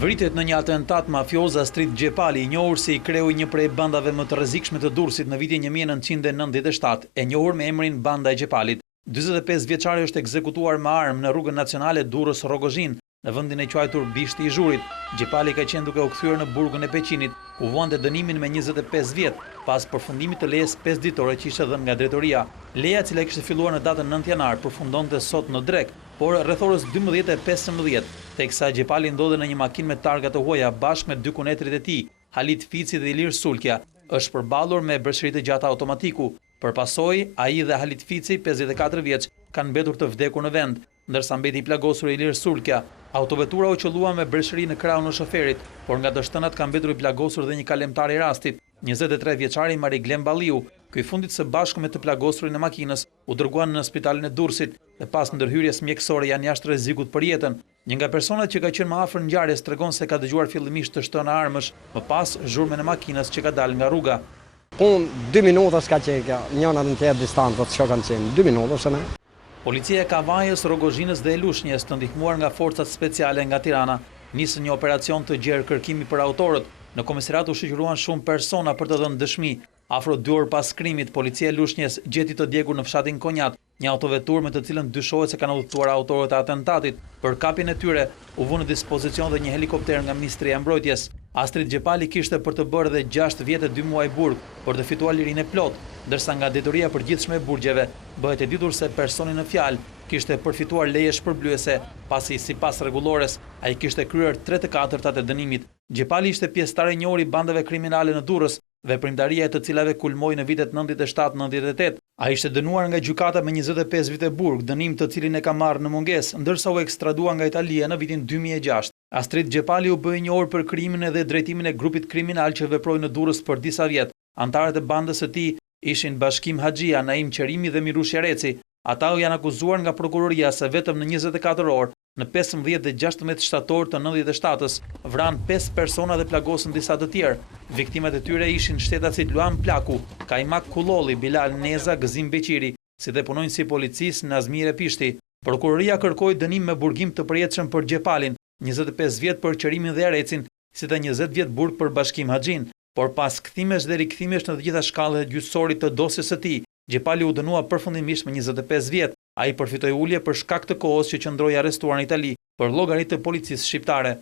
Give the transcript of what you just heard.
Vritet në një atentat mafioz Astrid Gjepali, i njohur si kreu i një prej bandave më të rrezikshme të Durrësit në vitin 1997, e njohur me emrin Banda e Gjepalit. 45 vjeçari është ekzekutuar me armë në rrugën nacionale Durrës-Rrogozhin, në vendin e quajtur Bishti i Zhurit. Gjepali ka qenë duke u kthyer në burgun e Peqinit, ku vuante dënimin me 25 vjet, pas përfundimit të lejes 5 ditore që ishte dhënë nga drejtoria. Leja, e cila kishte filluar në datën 9 janar, përfundonte sot në drek, por rreth orës 12:15, teksa Gjepali ndodhe në një makinë me targa të huaja bashkë me dy kunetrit e tij, Halit Fici dhe Ilir Sulkja, është përballur me breshëri të gjata automatiku. Përpasoj, ai dhe Halit Fici, 54 vjeç, kanë mbetur të vdekur në vend, ndërsa mbeti i plagosur Ilir Sulkja. Autovetura u qëllua me breshëri në krahun e shoferit, por nga dështënat ka mbetur i plagosur dhe një kalemtar i rastit, 23 vjeçari Mariglem Balliu. Ky i fundit së bashku me të plagosurin e makinës u dërguan në spitalin e Durrësit dhe pas ndërhyrjes mjekësore janë jashtë rrezikut për jetën. Një nga personat që ka qenë më afër ngjarjes tregon se ka dëgjuar fillimisht të shtënë armësh, më pas zhurmën e makinës që ka dalë nga rruga. Unë 2 minuta s'ka qenë, njëna në tjetër distancë që kanë qenë, 2 minuta se ne. Policia e Kavajës, Rrogozhinës dhe e Lushnjës, të ndihmuar nga forcat speciale nga Tirana, nisën një operacion të gjerë kërkimi për autorët. Në komisariat u shoqëruan shumë persona për të dhënë dëshmi. Afro 2 orë pas krimit, policia e Lushnjës gjeti të djegur në fshatin Konjat një autovetur me të cilën dyshohet se kanë udhëtuar autorët e atentatit. Për kapjen e tyre u vënë në dispozicion dhe një helikopter nga Ministria e Mbrojtjes. Astrid Gjepali kishte për të bërë dhe 6 vjet e 2 muaj burg për të fituar lirinë e plot, ndërsa nga detoria e përgjithshme e burgjeve bëhet e ditur se personi në fjalë kishte përfituar leje shpërblyese, pasi sipas rregullores ai kishte kryer 3/4 e dënimit. Gjepali ishte pjesëtar i njohur i bandave kriminale në Durrës, veprimtaria e të cilave kulmoi në vitet 97-98. Ai ishte dënuar nga gjykata me 25 vite burg, dënim të cilin e ka marrë në mungesë, ndërsa u ekstradua nga Italia në vitin 2006. Astrid Gjepali u bë i njohur për krijimin dhe drejtimin e grupit kriminal që veproi në Durrës për disa vjet. Antarët e bandës së tij ishin Bashkim Haxhia, Naim Qerimi dhe Mirush Jareci. Ata u janë akuzuar nga prokuroria se vetëm në 24 orë, në 15 dhe 16 shtator të 97-ës, vranë 5 persona dhe plagosën disa të tjerë. Viktimat e tyre ishin shtetacit Luan Plaku, Kajmak Kullolli, Bilal Neza, Gëzim Beqiri, si dhe punonjësi policisë Nazmire Pishti. Prokuroria kërkoi dënim me burgim të përjetshëm për Gjepalin, 25 vjet për Qerimin dhe Jarecin, si dhe 20 vjet burg për Bashkim Haxhin, por pas kthimesh dhe rikhthimesh në të gjitha shkallët gjyqësorit të dosjes së tij, Gjepali u dënua përfundimisht me 25 vjet. Ai përfitoi ulje për shkak të kohës që qëndroi arrestuar në Itali për llogaritë të policisë shqiptare.